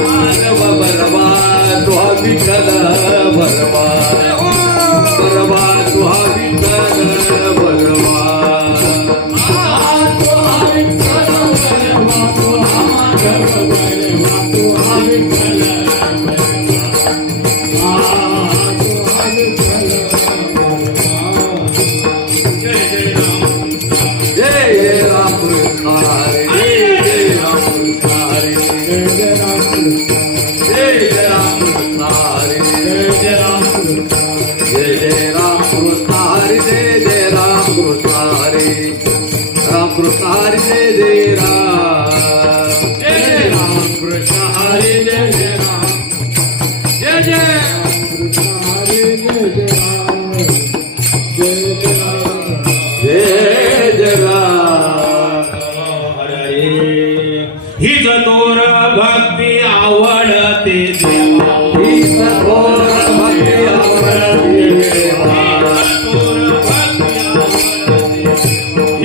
भगवा तोह चला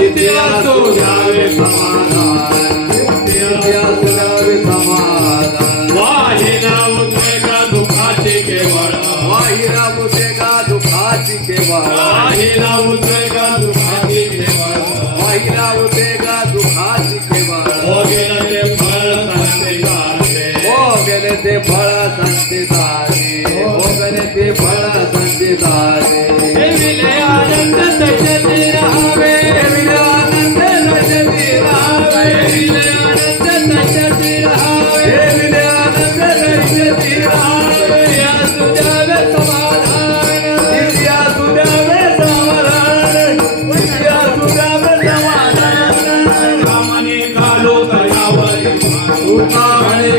नित्या सुजावे समाधान। नित्या समाधान वाही नाम उद्वेगा के वाड़ा वाही नाम हो गए ते हो गए ते फल हो गए ते फल संतिदाने आनंद Oh, my God.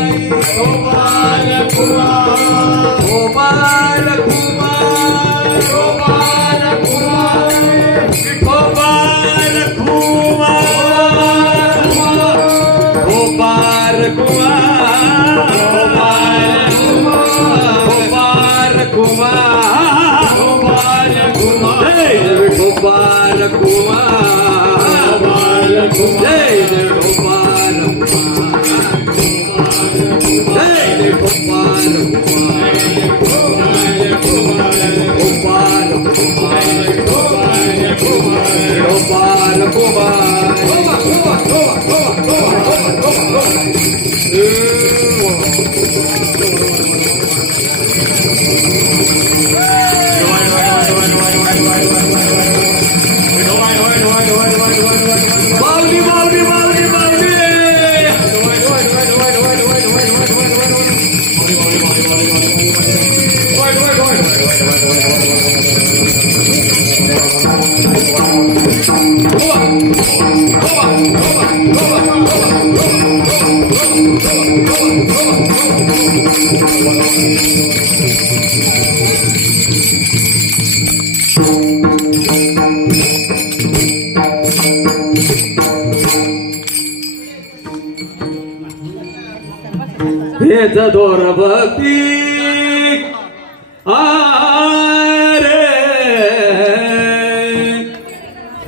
Gopal Gopal Come on. भेज दोर भक्ती आरे।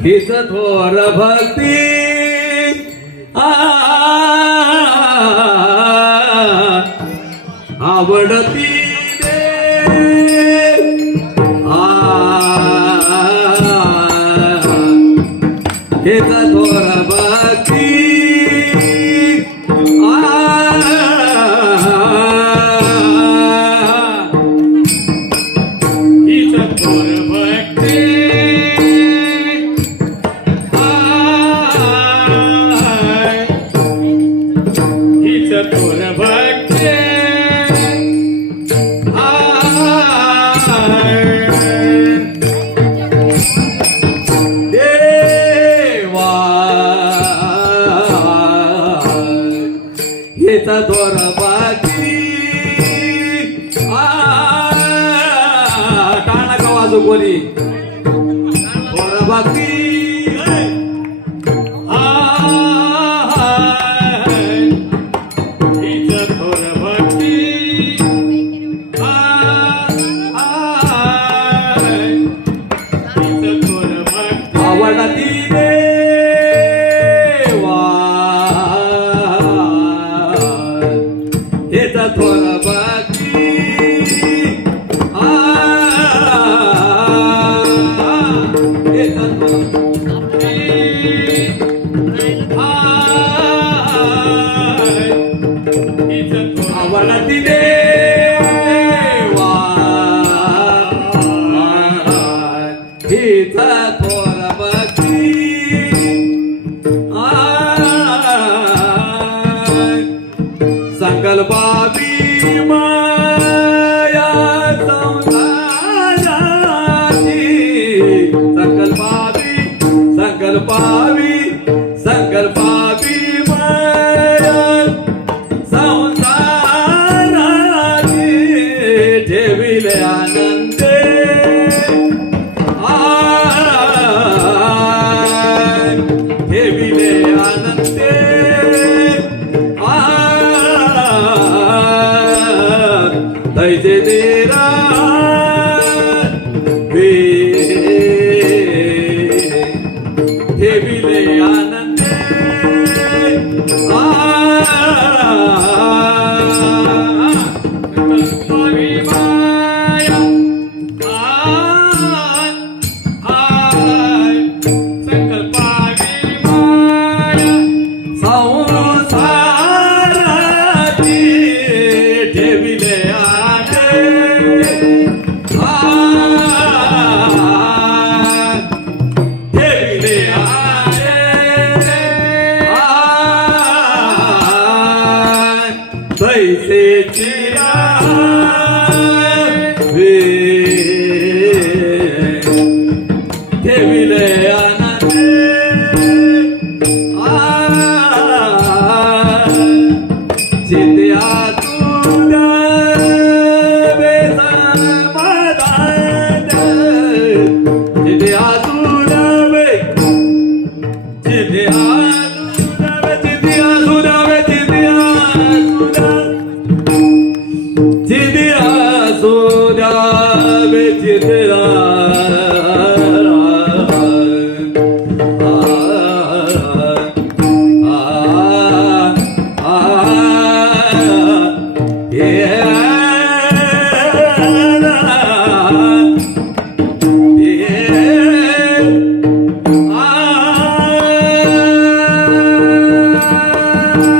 हिच थोर भक्ती आवडती हे थोर भक्ती যখন ভাটি Haydi bir Thank you.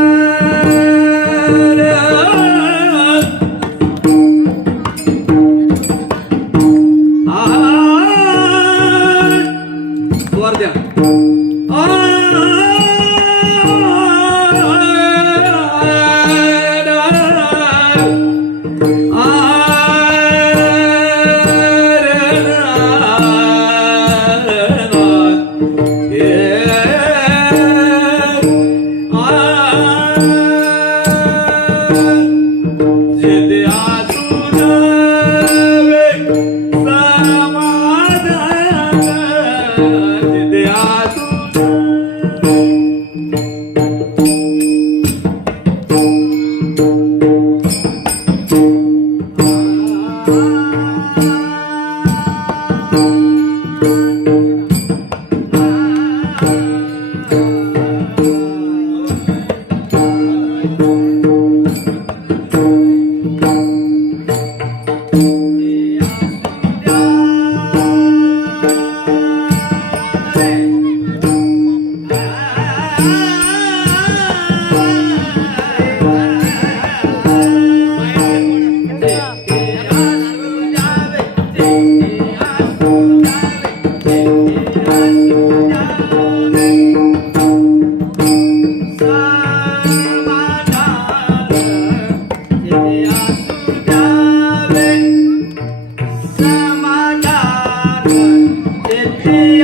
Yeah.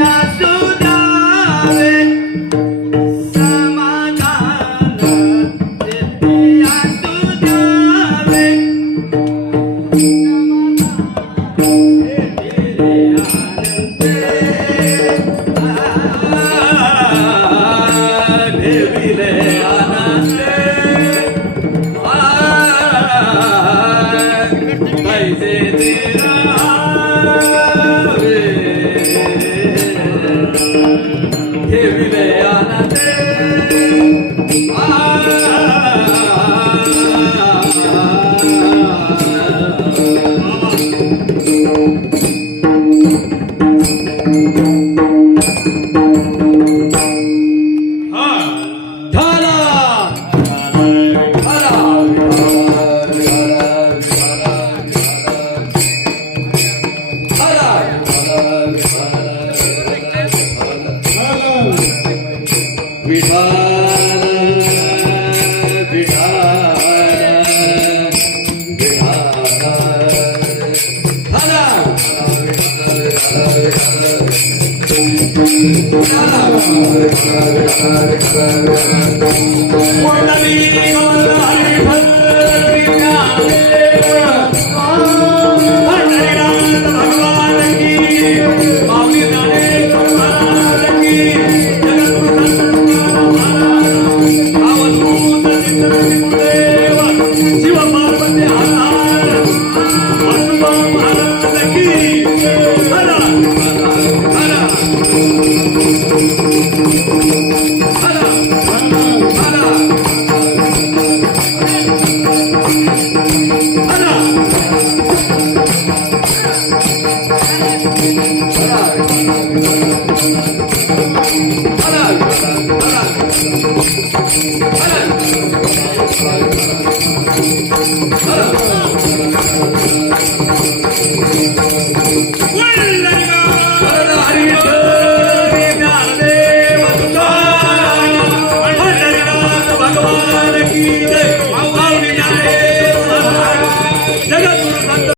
Hare Hare Hare Hare